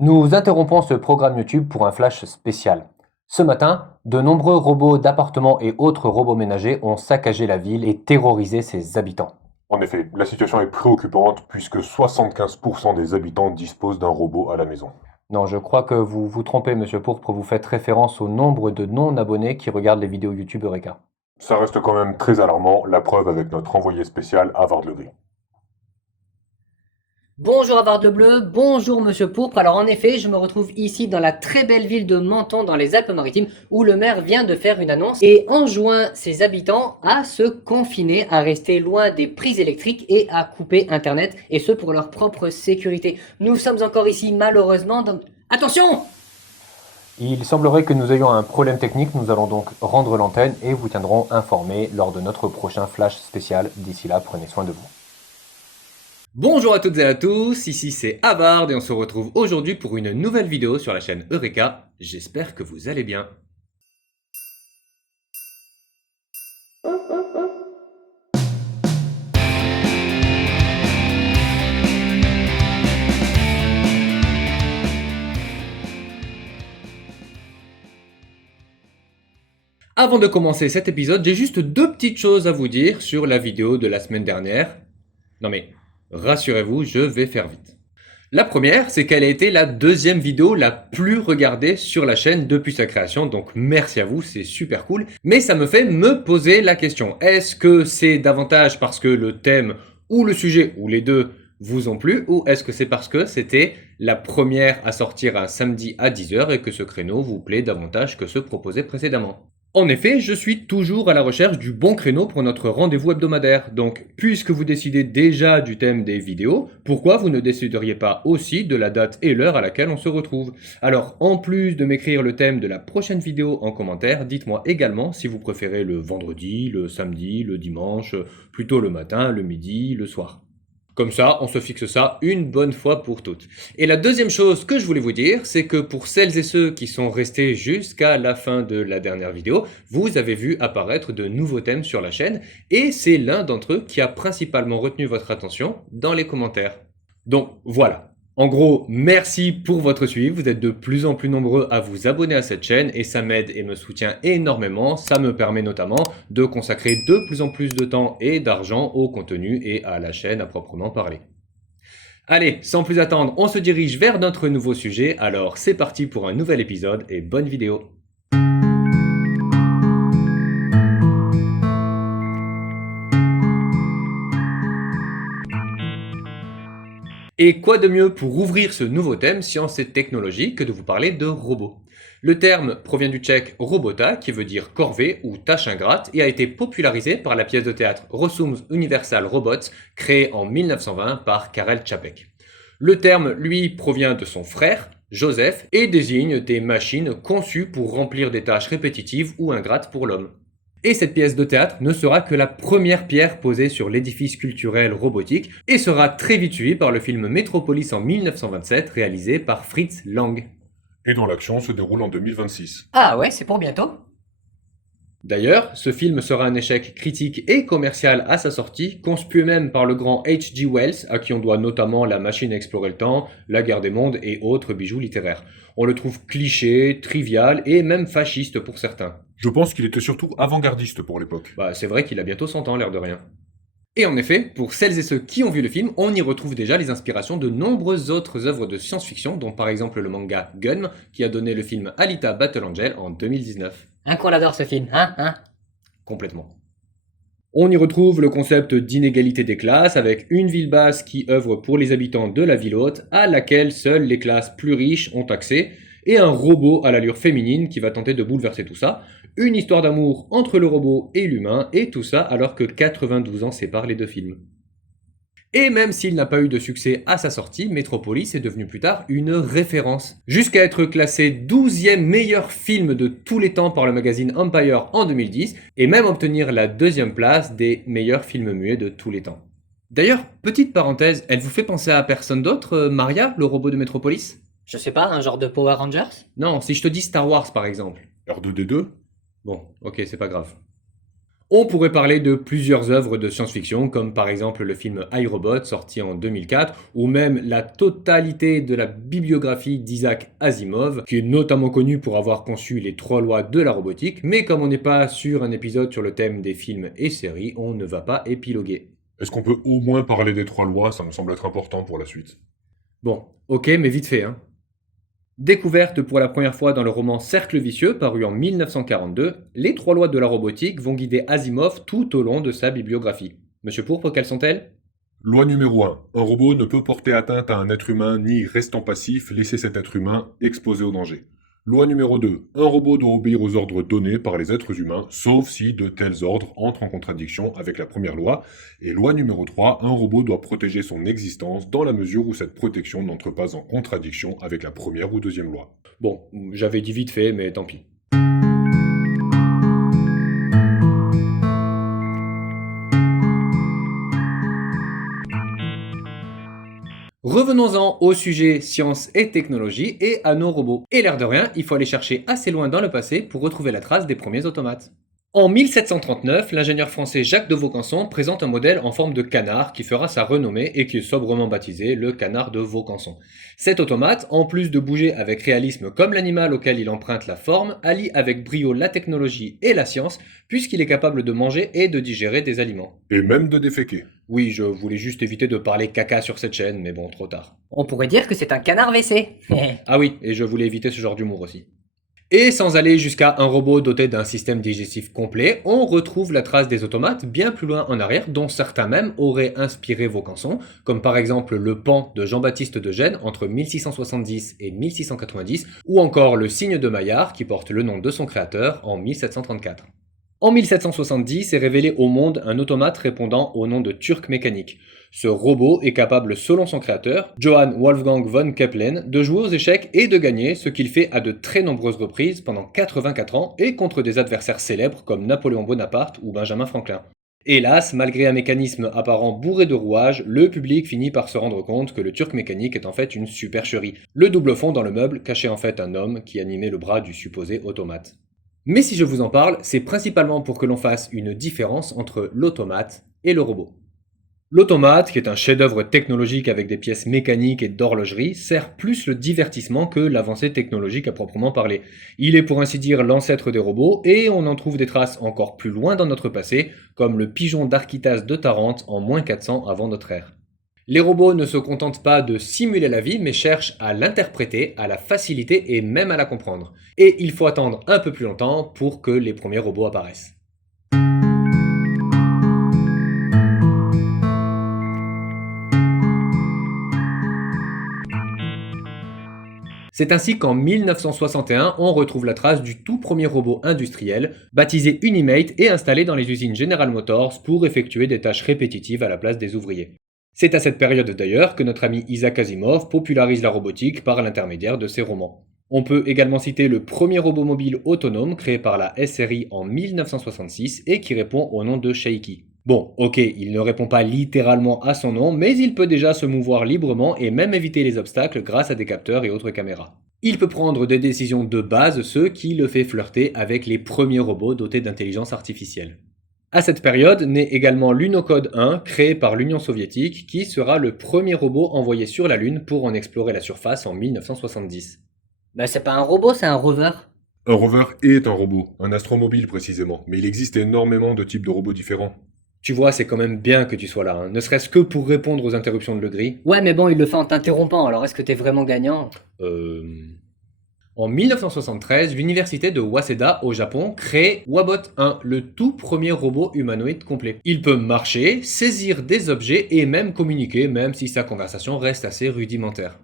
Nous interrompons ce programme YouTube pour un flash spécial. Ce matin, de nombreux robots d'appartements et autres robots ménagers ont saccagé la ville et terrorisé ses habitants. En effet, la situation est préoccupante puisque 75% des habitants disposent d'un robot à la maison. Non, je crois que vous vous trompez, Monsieur Pourpre, vous faites référence au nombre de non-abonnés qui regardent les vidéos YouTube Eureka. Ça reste quand même très alarmant, la preuve avec notre envoyé spécial Havard Le Gris. Bonjour Avare de Bleu, bonjour Monsieur Pourpre. Alors en effet, je me retrouve ici dans la très belle ville de Menton dans les Alpes-Maritimes où le maire vient de faire une annonce et enjoint ses habitants à se confiner, à rester loin des prises électriques et à couper Internet, et ce pour leur propre sécurité. Nous sommes encore ici malheureusement dans... Attention! Il semblerait que nous ayons un problème technique, nous allons donc rendre l'antenne et vous tiendrons informés lors de notre prochain flash spécial. D'ici là, prenez soin de vous. Bonjour à toutes et à tous, ici c'est Havard et on se retrouve aujourd'hui pour une nouvelle vidéo sur la chaîne Eureka. J'espère que vous allez bien. Avant de commencer cet épisode, j'ai juste deux petites choses à vous dire sur la vidéo de la semaine dernière. Non mais, rassurez-vous, je vais faire vite. La première, c'est qu'elle a été la deuxième vidéo la plus regardée sur la chaîne depuis sa création, donc merci à vous, c'est super cool. Mais ça me fait me poser la question, est-ce que c'est davantage parce que le thème ou le sujet, ou les deux, vous ont plu, ou est-ce que c'est parce que c'était la première à sortir un samedi à 10h et que ce créneau vous plaît davantage que ceux proposés précédemment? En effet, je suis toujours à la recherche du bon créneau pour notre rendez-vous hebdomadaire. Donc, puisque vous décidez déjà du thème des vidéos, pourquoi vous ne décideriez pas aussi de la date et l'heure à laquelle on se retrouve? Alors, en plus de m'écrire le thème de la prochaine vidéo en commentaire, dites-moi également si vous préférez le vendredi, le samedi, le dimanche, plutôt le matin, le midi, le soir. Comme ça, on se fixe ça une bonne fois pour toutes. Et la deuxième chose que je voulais vous dire, c'est que pour celles et ceux qui sont restés jusqu'à la fin de la dernière vidéo, vous avez vu apparaître de nouveaux thèmes sur la chaîne, et c'est l'un d'entre eux qui a principalement retenu votre attention dans les commentaires. Donc voilà. En gros, merci pour votre suivi, vous êtes de plus en plus nombreux à vous abonner à cette chaîne et ça m'aide et me soutient énormément. Ça me permet notamment de consacrer de plus en plus de temps et d'argent au contenu et à la chaîne à proprement parler. Allez, sans plus attendre, on se dirige vers notre nouveau sujet, alors c'est parti pour un nouvel épisode et bonne vidéo. Et quoi de mieux pour ouvrir ce nouveau thème science et technologie que de vous parler de robots? Le terme provient du tchèque robota qui veut dire corvée ou tâche ingrate et a été popularisé par la pièce de théâtre Rozum Universal Robots créée en 1920 par Karel Čapek. Le terme, lui, provient de son frère, Joseph, et désigne des machines conçues pour remplir des tâches répétitives ou ingrates pour l'homme. Et cette pièce de théâtre ne sera que la première pierre posée sur l'édifice culturel robotique et sera très vite suivie par le film Metropolis en 1927 réalisé par Fritz Lang. Et dont l'action se déroule en 2026. Ah ouais, c'est pour bientôt. D'ailleurs, ce film sera un échec critique et commercial à sa sortie, conspué même par le grand H.G. Wells, à qui on doit notamment La Machine à explorer le temps, La Guerre des mondes et autres bijoux littéraires. On le trouve cliché, trivial et même fasciste pour certains. Je pense qu'il était surtout avant-gardiste pour l'époque. Bah, c'est vrai qu'il a bientôt 100 ans, l'air de rien. Et en effet, pour celles et ceux qui ont vu le film, on y retrouve déjà les inspirations de nombreuses autres œuvres de science-fiction, dont par exemple le manga Gun, qui a donné le film Alita Battle Angel en 2019. Qu'on adore ce film, hein? Complètement. On y retrouve le concept d'inégalité des classes, avec une ville basse qui œuvre pour les habitants de la ville haute, à laquelle seules les classes plus riches ont accès, et un robot à l'allure féminine qui va tenter de bouleverser tout ça, une histoire d'amour entre le robot et l'humain, et tout ça alors que 92 ans séparent les deux films. Et même s'il n'a pas eu de succès à sa sortie, Metropolis est devenu plus tard une référence. Jusqu'à être classé 12e meilleur film de tous les temps par le magazine Empire en 2010, et même obtenir la 2e place des meilleurs films muets de tous les temps. D'ailleurs, petite parenthèse, elle vous fait penser à personne d'autre, Maria, le robot de Metropolis? Je sais pas, un genre de Power Rangers? Non, si je te dis Star Wars par exemple. R2D2. Bon, ok, c'est pas grave. On pourrait parler de plusieurs œuvres de science-fiction, comme par exemple le film iRobot, sorti en 2004, ou même la totalité de la bibliographie d'Isaac Asimov, qui est notamment connu pour avoir conçu les 3 lois de la robotique, mais comme on n'est pas sur un épisode sur le thème des films et séries, on ne va pas épiloguer. Est-ce qu'on peut au moins parler des 3 lois? Ça me semble être important pour la suite. Bon, ok, mais vite fait, hein. Découverte pour la première fois dans le roman Cercle vicieux, paru en 1942, les 3 lois de la robotique vont guider Asimov tout au long de sa bibliographie. Monsieur Pourpre, quelles sont-elles? Loi numéro 1. Un robot ne peut porter atteinte à un être humain ni, restant passif, laisser cet être humain exposé au danger. Loi numéro 2. Un robot doit obéir aux ordres donnés par les êtres humains, sauf si de tels ordres entrent en contradiction avec la première loi. Et loi numéro 3. Un robot doit protéger son existence dans la mesure où cette protection n'entre pas en contradiction avec la première ou deuxième loi. Bon, j'avais dit vite fait, mais tant pis. Revenons-en au sujet science et technologie et à nos robots. Et l'air de rien, il faut aller chercher assez loin dans le passé pour retrouver la trace des premiers automates. En 1739, l'ingénieur français Jacques de Vaucanson présente un modèle en forme de canard qui fera sa renommée et qui est sobrement baptisé le canard de Vaucanson. Cet automate, en plus de bouger avec réalisme comme l'animal auquel il emprunte la forme, allie avec brio la technologie et la science puisqu'il est capable de manger et de digérer des aliments. Et même de déféquer. Oui, je voulais juste éviter de parler caca sur cette chaîne, mais bon, trop tard. On pourrait dire que c'est un canard WC. Ah oui, et je voulais éviter ce genre d'humour aussi. Et sans aller jusqu'à un robot doté d'un système digestif complet, on retrouve la trace des automates bien plus loin en arrière, dont certains même auraient inspiré Vaucanson, comme par exemple le Pan de Jean-Baptiste de Gênes entre 1670 et 1690, ou encore le Cygne de Maillard qui porte le nom de son créateur en 1734. En 1770 est révélé au monde un automate répondant au nom de Turk mécanique. Ce robot est capable, selon son créateur, Johann Wolfgang von Kepelen, de jouer aux échecs et de gagner, ce qu'il fait à de très nombreuses reprises pendant 84 ans et contre des adversaires célèbres comme Napoléon Bonaparte ou Benjamin Franklin. Hélas, malgré un mécanisme apparent bourré de rouages, le public finit par se rendre compte que le Turc mécanique est en fait une supercherie. Le double fond dans le meuble cachait en fait un homme qui animait le bras du supposé automate. Mais si je vous en parle, c'est principalement pour que l'on fasse une différence entre l'automate et le robot. L'automate, qui est un chef-d'œuvre technologique avec des pièces mécaniques et d'horlogerie, sert plus le divertissement que l'avancée technologique à proprement parler. Il est pour ainsi dire l'ancêtre des robots, et on en trouve des traces encore plus loin dans notre passé, comme le pigeon d'Archytas de Tarente en -400 avant notre ère. Les robots ne se contentent pas de simuler la vie, mais cherchent à l'interpréter, à la faciliter et même à la comprendre. Et il faut attendre un peu plus longtemps pour que les premiers robots apparaissent. C'est ainsi qu'en 1961, on retrouve la trace du tout premier robot industriel, baptisé Unimate et installé dans les usines General Motors pour effectuer des tâches répétitives à la place des ouvriers. C'est à cette période d'ailleurs que notre ami Isaac Asimov popularise la robotique par l'intermédiaire de ses romans. On peut également citer le premier robot mobile autonome créé par la SRI en 1966 et qui répond au nom de Shaky. Bon, ok, il ne répond pas littéralement à son nom, mais il peut déjà se mouvoir librement et même éviter les obstacles grâce à des capteurs et autres caméras. Il peut prendre des décisions de base, ce qui le fait flirter avec les premiers robots dotés d'intelligence artificielle. À cette période naît également l'Unocode 1, créé par l'Union soviétique, qui sera le premier robot envoyé sur la Lune pour en explorer la surface en 1970. Bah c'est pas un robot, c'est un rover. Un rover est un robot, un astromobile précisément, mais il existe énormément de types de robots différents. Tu vois, c'est quand même bien que tu sois là, hein, ne serait-ce que pour répondre aux interruptions de Legris. Ouais mais bon, il le fait en t'interrompant, alors est-ce que t'es vraiment gagnant? En 1973, l'université de Waseda au Japon crée Wabot 1, le tout premier robot humanoïde complet. Il peut marcher, saisir des objets et même communiquer, même si sa conversation reste assez rudimentaire.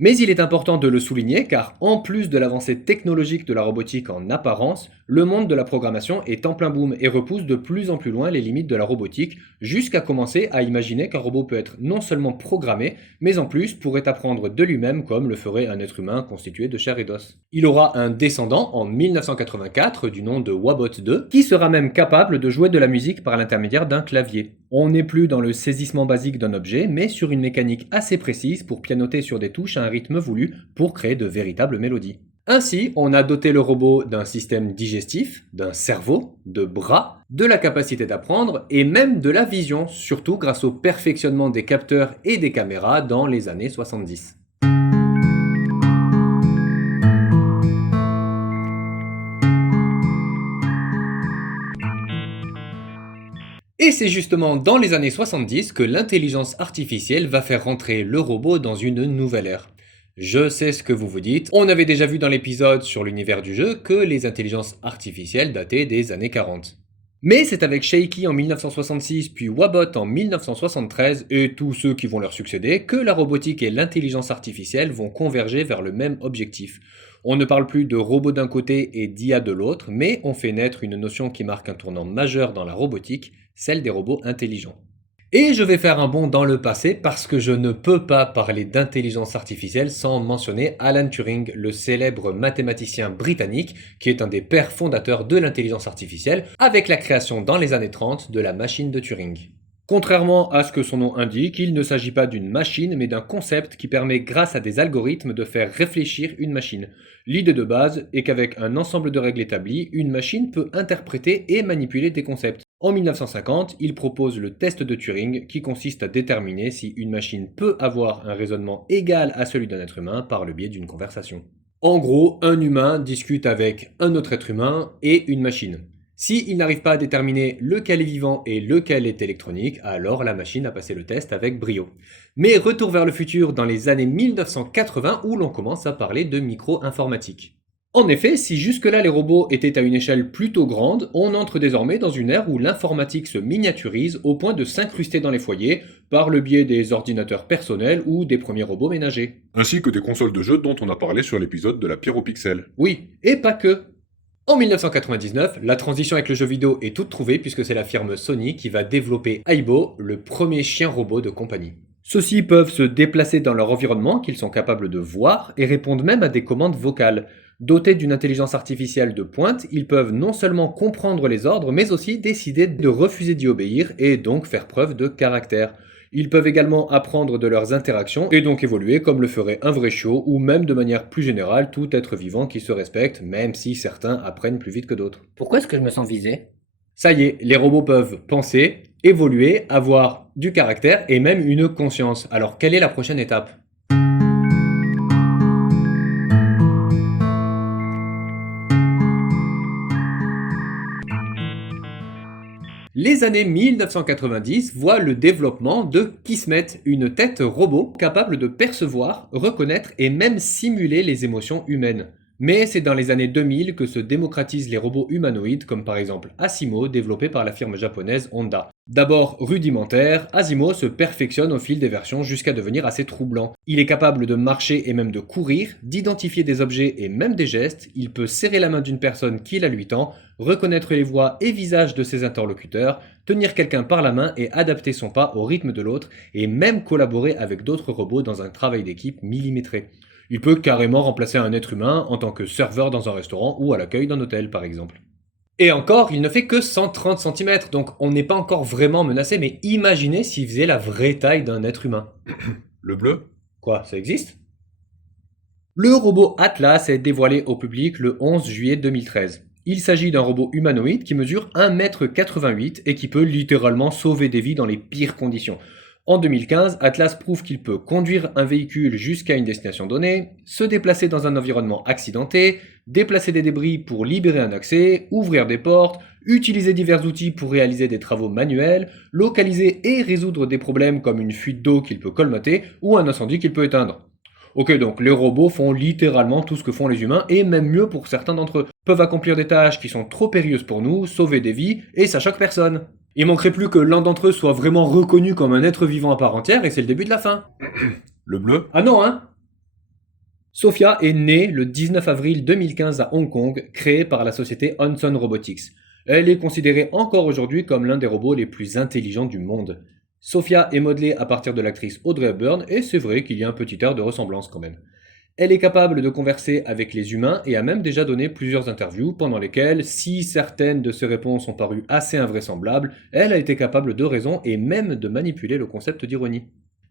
Mais il est important de le souligner car en plus de l'avancée technologique de la robotique en apparence, le monde de la programmation est en plein boom et repousse de plus en plus loin les limites de la robotique jusqu'à commencer à imaginer qu'un robot peut être non seulement programmé, mais en plus pourrait apprendre de lui-même comme le ferait un être humain constitué de chair et d'os. Il aura un descendant en 1984 du nom de Wabot 2 qui sera même capable de jouer de la musique par l'intermédiaire d'un clavier. On n'est plus dans le saisissement basique d'un objet, mais sur une mécanique assez précise pour pianoter sur des touches à un rythme voulu pour créer de véritables mélodies. Ainsi, on a doté le robot d'un système digestif, d'un cerveau, de bras, de la capacité d'apprendre et même de la vision, surtout grâce au perfectionnement des capteurs et des caméras dans les années 70. Et c'est justement dans les années 70 que l'intelligence artificielle va faire rentrer le robot dans une nouvelle ère. Je sais ce que vous vous dites, on avait déjà vu dans l'épisode sur l'univers du jeu que les intelligences artificielles dataient des années 40. Mais c'est avec Shaky en 1966 puis Wabot en 1973 et tous ceux qui vont leur succéder que la robotique et l'intelligence artificielle vont converger vers le même objectif. On ne parle plus de robots d'un côté et d'IA de l'autre, mais on fait naître une notion qui marque un tournant majeur dans la robotique, celle des robots intelligents. Et je vais faire un bond dans le passé parce que je ne peux pas parler d'intelligence artificielle sans mentionner Alan Turing, le célèbre mathématicien britannique qui est un des pères fondateurs de l'intelligence artificielle avec la création dans les années 30 de la machine de Turing. Contrairement à ce que son nom indique, il ne s'agit pas d'une machine mais d'un concept qui permet grâce à des algorithmes de faire réfléchir une machine. L'idée de base est qu'avec un ensemble de règles établies, une machine peut interpréter et manipuler des concepts. En 1950, il propose le test de Turing qui consiste à déterminer si une machine peut avoir un raisonnement égal à celui d'un être humain par le biais d'une conversation. En gros, un humain discute avec un autre être humain et une machine. S'il n'arrive pas à déterminer lequel est vivant et lequel est électronique, alors la machine a passé le test avec brio. Mais retour vers le futur dans les années 1980 où l'on commence à parler de micro-informatique. En effet, si jusque-là les robots étaient à une échelle plutôt grande, on entre désormais dans une ère où l'informatique se miniaturise au point de s'incruster dans les foyers par le biais des ordinateurs personnels ou des premiers robots ménagers. Ainsi que des consoles de jeux dont on a parlé sur l'épisode de la pierre au pixel. Oui, et pas que. En 1999, la transition avec le jeu vidéo est toute trouvée puisque c'est la firme Sony qui va développer Aibo, le premier chien robot de compagnie. Ceux-ci peuvent se déplacer dans leur environnement qu'ils sont capables de voir et répondent même à des commandes vocales. Dotés d'une intelligence artificielle de pointe, ils peuvent non seulement comprendre les ordres, mais aussi décider de refuser d'y obéir et donc faire preuve de caractère. Ils peuvent également apprendre de leurs interactions et donc évoluer comme le ferait un vrai chiot ou même de manière plus générale tout être vivant qui se respecte, même si certains apprennent plus vite que d'autres. Pourquoi est-ce que je me sens visé? Ça y est, les robots peuvent penser, évoluer, avoir du caractère et même une conscience. Alors quelle est la prochaine étape ? Les années 1990 voient le développement de Kismet, une tête robot capable de percevoir, reconnaître et même simuler les émotions humaines. Mais c'est dans les années 2000 que se démocratisent les robots humanoïdes comme par exemple Asimo développé par la firme japonaise Honda. D'abord rudimentaire, Asimo se perfectionne au fil des versions jusqu'à devenir assez troublant. Il est capable de marcher et même de courir, d'identifier des objets et même des gestes, il peut serrer la main d'une personne qui la lui tend, reconnaître les voix et visages de ses interlocuteurs, tenir quelqu'un par la main et adapter son pas au rythme de l'autre et même collaborer avec d'autres robots dans un travail d'équipe millimétré. Il peut carrément remplacer un être humain en tant que serveur dans un restaurant ou à l'accueil d'un hôtel par exemple. Et encore, il ne fait que 130 cm, donc on n'est pas encore vraiment menacé, mais imaginez s'il faisait la vraie taille d'un être humain. Le bleu ? Quoi, ça existe ? Le robot Atlas est dévoilé au public le 11 juillet 2013. Il s'agit d'un robot humanoïde qui mesure 1,88 m et qui peut littéralement sauver des vies dans les pires conditions. En 2015, Atlas prouve qu'il peut conduire un véhicule jusqu'à une destination donnée, se déplacer dans un environnement accidenté, déplacer des débris pour libérer un accès, ouvrir des portes, utiliser divers outils pour réaliser des travaux manuels, localiser et résoudre des problèmes comme une fuite d'eau qu'il peut colmater ou un incendie qu'il peut éteindre. Ok, donc les robots font littéralement tout ce que font les humains et même mieux pour certains d'entre eux. Peuvent accomplir des tâches qui sont trop périlleuses pour nous, sauver des vies et ça choque personne. Il manquerait plus que l'un d'entre eux soit vraiment reconnu comme un être vivant à part entière et c'est le début de la fin. Le bleu ? Ah non, hein ? Sophia est née le 19 avril 2015 à Hong Kong, créée par la société Hanson Robotics. Elle est considérée encore aujourd'hui comme l'un des robots les plus intelligents du monde. Sophia est modelée à partir de l'actrice Audrey Hepburn et c'est vrai qu'il y a un petit air de ressemblance quand même. Elle est capable de converser avec les humains et a même déjà donné plusieurs interviews pendant lesquelles, si certaines de ses réponses ont paru assez invraisemblables, elle a été capable de raison et même de manipuler le concept d'ironie.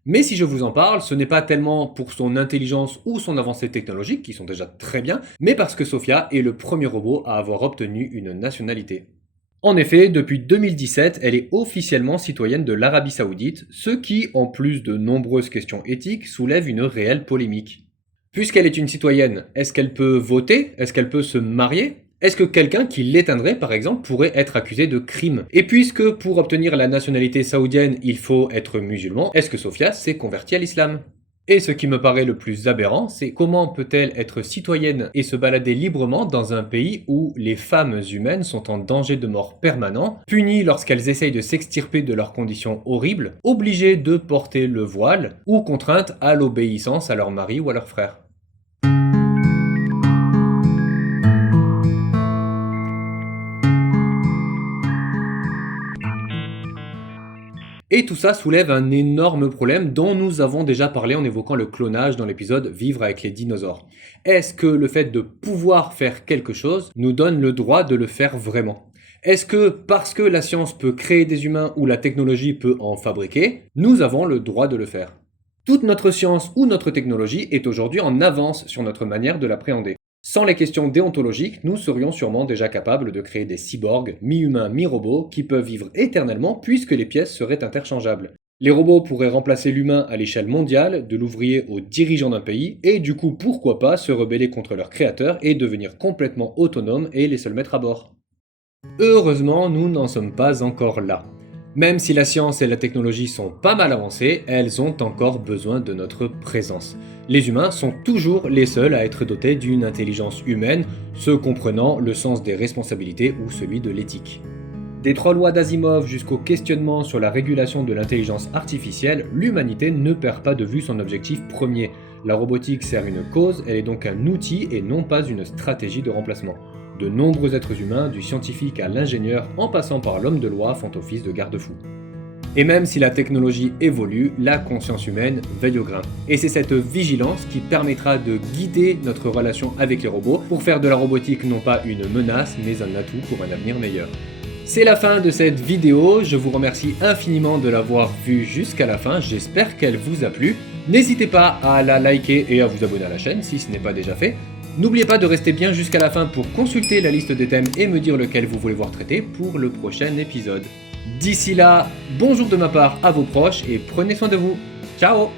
Mais si je vous en parle, ce n'est pas tellement pour son intelligence ou son avancée technologique, qui sont déjà très bien, mais parce que Sophia est le premier robot à avoir obtenu une nationalité. En effet, depuis 2017, elle est officiellement citoyenne de l'Arabie Saoudite, ce qui, en plus de nombreuses questions éthiques, soulève une réelle polémique. Puisqu'elle est une citoyenne, est-ce qu'elle peut voter? Est-ce qu'elle peut se marier? Est-ce que quelqu'un qui l'éteindrait, par exemple, pourrait être accusé de crime? Et puisque pour obtenir la nationalité saoudienne, il faut être musulman, est-ce que Sophia s'est convertie à l'islam? Et ce qui me paraît le plus aberrant, c'est comment peut-elle être citoyenne et se balader librement dans un pays où les femmes humaines sont en danger de mort permanent, punies lorsqu'elles essayent de s'extirper de leurs conditions horribles, obligées de porter le voile ou contraintes à l'obéissance à leur mari ou à leur frère. Et tout ça soulève un énorme problème dont nous avons déjà parlé en évoquant le clonage dans l'épisode Vivre avec les dinosaures. Est-ce que le fait de pouvoir faire quelque chose nous donne le droit de le faire vraiment? Est-ce que parce que la science peut créer des humains ou la technologie peut en fabriquer, nous avons le droit de le faire? Toute notre science ou notre technologie est aujourd'hui en avance sur notre manière de l'appréhender. Sans les questions déontologiques, nous serions sûrement déjà capables de créer des cyborgs, mi-humains, mi-robots, qui peuvent vivre éternellement puisque les pièces seraient interchangeables. Les robots pourraient remplacer l'humain à l'échelle mondiale, de l'ouvrier au dirigeant d'un pays, et du coup pourquoi pas se rebeller contre leur créateur et devenir complètement autonomes et les seuls maîtres à bord. Heureusement, nous n'en sommes pas encore là. Même si la science et la technologie sont pas mal avancées, elles ont encore besoin de notre présence. Les humains sont toujours les seuls à être dotés d'une intelligence humaine, ce comprenant le sens des responsabilités ou celui de l'éthique. Des 3 lois d'Asimov jusqu'au questionnement sur la régulation de l'intelligence artificielle, l'humanité ne perd pas de vue son objectif premier. La robotique sert une cause, elle est donc un outil et non pas une stratégie de remplacement. De nombreux êtres humains, du scientifique à l'ingénieur, en passant par l'homme de loi, font office de garde-fou. Et même si la technologie évolue, la conscience humaine veille au grain. Et c'est cette vigilance qui permettra de guider notre relation avec les robots pour faire de la robotique non pas une menace, mais un atout pour un avenir meilleur. C'est la fin de cette vidéo, je vous remercie infiniment de l'avoir vue jusqu'à la fin, j'espère qu'elle vous a plu. N'hésitez pas à la liker et à vous abonner à la chaîne si ce n'est pas déjà fait. N'oubliez pas de rester bien jusqu'à la fin pour consulter la liste des thèmes et me dire lequel vous voulez voir traité pour le prochain épisode. D'ici là, bonjour de ma part à vos proches et prenez soin de vous. Ciao!